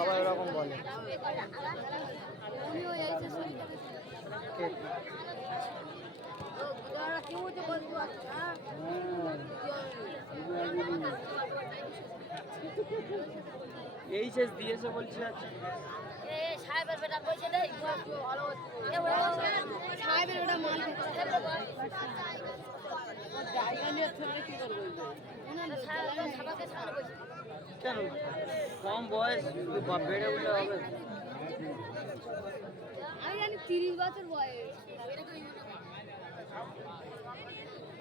সবাই ওরকম বলে। এইচএস দিয়েছে বলছি আছে। সাহেবের বেটা পয়সা দেয় সাহেবের বেটা মাল জায়গা নিয়ে চললে কি করবো কেন কম বয়স বেড়ে উঠলে হবে? আমি জানি 30 বছর বয়স।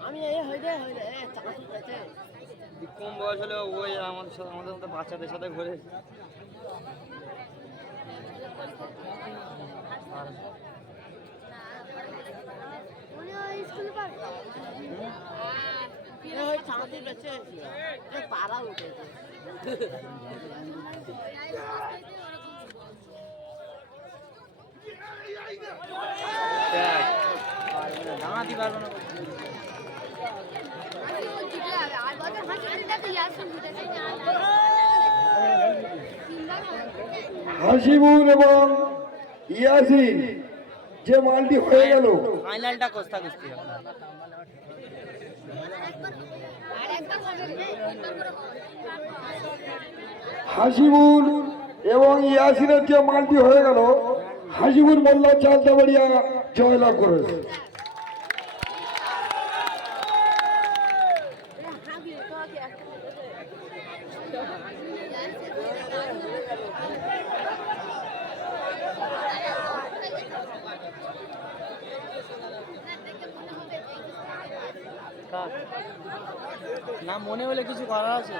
আমি এই হয়ে যায় চাকরি পেয়েছে কম বয়স হলে ওই আমাদের মতো বাচ্চাদের সাথে ঘুরে। স্কুল চাকরি পেয়েছে পাড়া উঠেছে দাঁড়াতে পারবো না। হাসিবুল এবং ইয়াসিন যে মালটি হয়ে গেল, ফাইনালটা কোস্তা কুস্তি হাসিবুল এবং ইয়াসিনের যে মালটি হয়ে গেল, হাসিবুল মোল্লা চালতাবাড়িয়া জয়লাভ করেছে। না মনে হলে কিছু করার আছে?